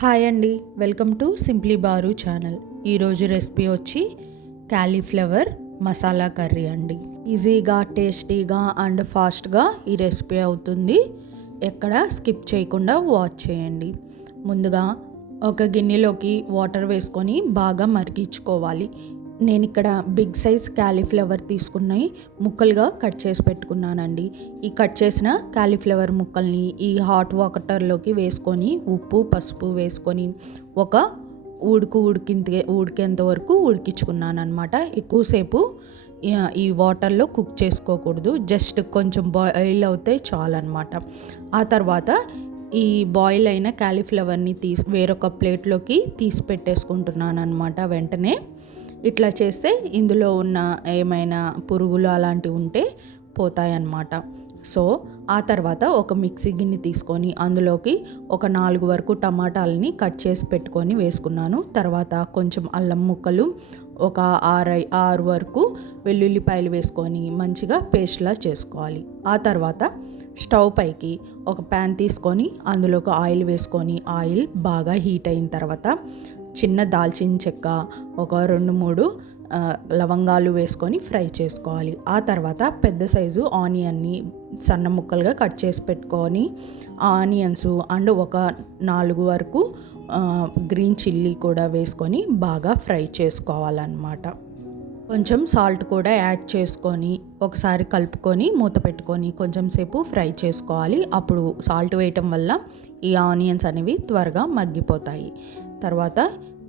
Hi అండి, welcome to simply bar channel. ఈరోజు recipe వచ్చి క్యాలీఫ్లవర్ మసాలా కర్రీ అండి. ఈజీగా, టేస్టీగా అండ్ ఫాస్ట్గా ఈ రెసిపీ అవుతుంది. ఎక్కడ స్కిప్ చేయకుండా వాచ్ చేయండి. ముందుగా ఒక గిన్నెలోకి వాటర్ వేసుకొని బాగా మరిగించుకోవాలి. నేను ఇక్కడ బిగ్ సైజ్ క్యాలీఫ్లవర్ తీసుకున్నాయి ముక్కలుగా కట్ చేసి పెట్టుకున్నానండి. ఈ కట్ చేసిన క్యాలీఫ్లవర్ ముక్కల్ని ఈ హాట్ వాటర్లోకి వేసుకొని ఉప్పు పసుపు వేసుకొని ఒక ఉడికేంత వరకు ఉడికించుకున్నాను అనమాట. ఎక్కువసేపు ఈ వాటర్లో కుక్ చేసుకోకూడదు, జస్ట్ కొంచెం బాయిల్ అవుతే చాలన్నమాట. ఆ తర్వాత ఈ బాయిల్ అయిన క్యాలీఫ్లవర్ని వేరొక ప్లేట్లోకి తీసి పెట్టేసుకుంటున్నాను అనమాట. వెంటనే ఇట్లా చేస్తే ఇందులో ఉన్న ఏమైనా పురుగులు అలాంటివి ఉంటే పోతాయన్నమాట. సో ఆ తర్వాత ఒక మిక్సీ గిన్నె తీసుకొని అందులోకి ఒక 4 వరకు టమాటాలని కట్ చేసి పెట్టుకొని వేసుకున్నాను. తర్వాత కొంచెం అల్లం ముక్కలు, ఒక 6 వరకు వెల్లుల్లిపాయలు వేసుకొని మంచిగా పేస్ట్లా చేసుకోవాలి. ఆ తర్వాత స్టవ్ పైకి ఒక ప్యాన్ తీసుకొని అందులోకి ఆయిల్ వేసుకొని ఆయిల్ బాగా హీట్ అయిన తర్వాత చిన్న దాల్చిన చెక్క, ఒక 2-3 లవంగాలు వేసుకొని ఫ్రై చేసుకోవాలి. ఆ తర్వాత పెద్ద సైజు ఆనియన్ని సన్న ముక్కలుగా కట్ చేసి పెట్టుకొని ఆనియన్స్ అండ్ ఒక 4 వరకు గ్రీన్ చిల్లీ కూడా వేసుకొని బాగా ఫ్రై చేసుకోవాలన్నమాట. కొంచెం సాల్ట్ కూడా యాడ్ చేసుకొని ఒకసారి కలుపుకొని మూత పెట్టుకొని కొంచెం సేపు ఫ్రై చేసుకోవాలి. అప్పుడు సాల్ట్ వేయటం వల్ల ఈ ఆనియన్స్ అనేవి త్వరగా మగ్గిపోతాయి. తర్వాత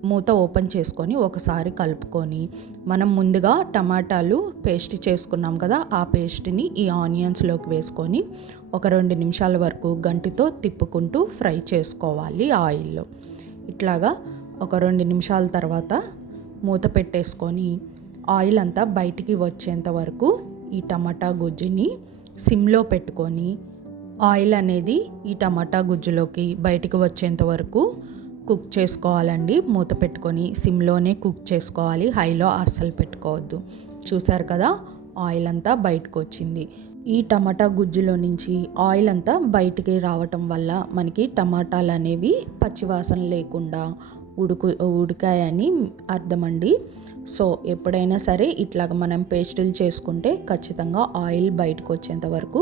మూత ఓపెన్ చేసుకొని ఒకసారి కలుపుకొని మనం ముందుగా టమాటాలు పేస్ట్ చేసుకున్నాం కదా, ఆ పేస్ట్ని ఈ ఆనియన్స్లోకి వేసుకొని ఒక 2 నిమిషాల వరకు గంటితో తిప్పుకుంటూ ఫ్రై చేసుకోవాలి ఆయిల్లో. ఇట్లాగా ఒక 2 నిమిషాల తర్వాత మూత పెట్టేసుకొని ఆయిల్ అంతా బయటికి వచ్చేంత వరకు ఈ టమాటా గుజ్జుని సిమ్లో పెట్టుకొని ఆయిల్ అనేది ఈ టమాటా గుజ్జులోకి బయటికి వచ్చేంత వరకు కుక్ చేసుకోవాలండి. మూత పెట్టుకొని సిమ్లోనే కుక్ చేసుకోవాలి, హైలో అస్సలు పెట్టుకోవద్దు. చూసారు కదా, ఆయిల్ అంతా బయటకు వచ్చింది. ఈ టమాటా గుజ్జులో నుంచి ఆయిల్ అంతా బయటికి రావటం వల్ల మనకి టమాటాలు అనేవి పచ్చివాసన లేకుండా ఉడికాయని అర్థమండి. సో ఎప్పుడైనా సరే ఇట్లాగ మనం పేస్టులు చేసుకుంటే ఖచ్చితంగా ఆయిల్ బయటకు వచ్చేంత వరకు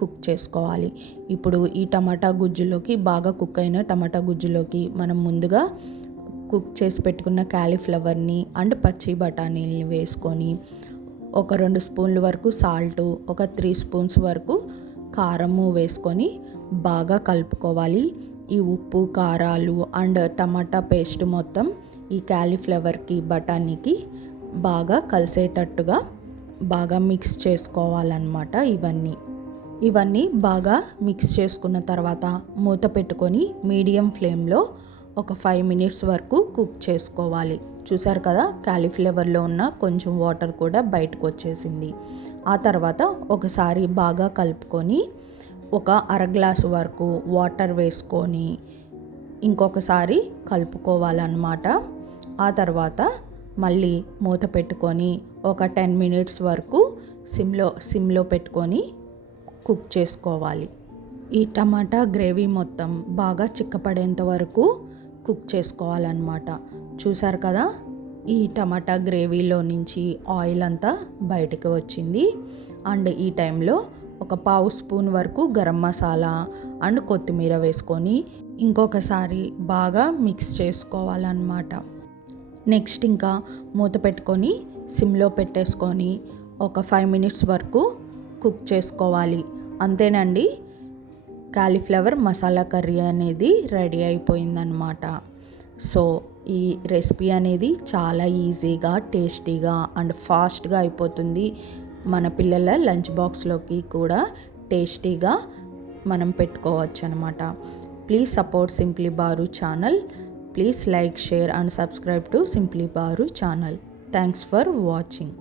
కుక్ చేసుకోవాలి. ఇప్పుడు ఈ టమాటా గుజ్జులోకి, బాగా కుక్ అయిన టమాటా గుజ్జులోకి మనం ముందుగా కుక్ చేసి పెట్టుకున్న క్యాలీఫ్లవర్ని అండ్ పచ్చి బఠానీని వేసుకొని ఒక 2 స్పూన్ల వరకు సాల్టు, ఒక 3 స్పూన్స్ వరకు కారము వేసుకొని బాగా కలుపుకోవాలి. ఈ ఉప్పు కారాలు అండ్ టమాటా పేస్ట్ మొత్తం ఈ క్యాలీఫ్లవర్కి బఠానీకి బాగా కలిసేటట్టుగా బాగా మిక్స్ చేసుకోవాలన్నమాట. ఇవన్నీ బాగా మిక్స్ చేసుకున్న తర్వాత మూత పెట్టుకొని మీడియం ఫ్లేమ్లో ఒక 5 మినిట్స్ వరకు కుక్ చేసుకోవాలి. చూసారు కదా, క్యాలీఫ్లవర్లో ఉన్న కొంచెం వాటర్ కూడా బయటకు వచ్చేసింది. ఆ తర్వాత ఒకసారి బాగా కలుపుకొని ఒక 1/2 గ్లాసు వరకు వాటర్ వేసుకొని ఇంకొకసారి కలుపుకోవాలన్నమాట. ఆ తర్వాత మళ్ళీ మూత పెట్టుకొని ఒక 10 మినిట్స్ వరకు సిమ్లో పెట్టుకొని కుక్ చేసుకోవాలి. ఈ టమాటా గ్రేవీ మొత్తం బాగా చిక్కపడేంత వరకు కుక్ చేసుకోవాలన్నమాట. చూసారు కదా, ఈ టమాటా గ్రేవీలో నుంచి ఆయిల్ అంతా బయటకు వచ్చింది. అండ్ ఈ టైంలో ఒక 1/2 స్పూన్ వరకు గరం మసాలా అండ్ కొత్తిమీర వేసుకొని ఇంకొకసారి బాగా మిక్స్ చేసుకోవాలన్నమాట. నెక్స్ట్ ఇంకా మూత పెట్టుకొని సిమ్లో పెట్టేసుకొని ఒక 5 మినిట్స్ వరకు కుక్ చేసుకోవాలి. అంతేనండి, క్యాలీఫ్లవర్ మసాలా కర్రీ అనేది రెడీ అయిపోయిందనమాట. సో ఈ రెసిపీ అనేది చాలా ఈజీగా, టేస్టీగా అండ్ ఫాస్ట్గా అయిపోతుంది. మన పిల్లల లంచ్ బాక్స్లోకి కూడా టేస్టీగా మనం పెట్టుకోవచ్చు అనమాట. Please support simply bar channel. Please like, share and subscribe to simply bar channel. Thanks for watching.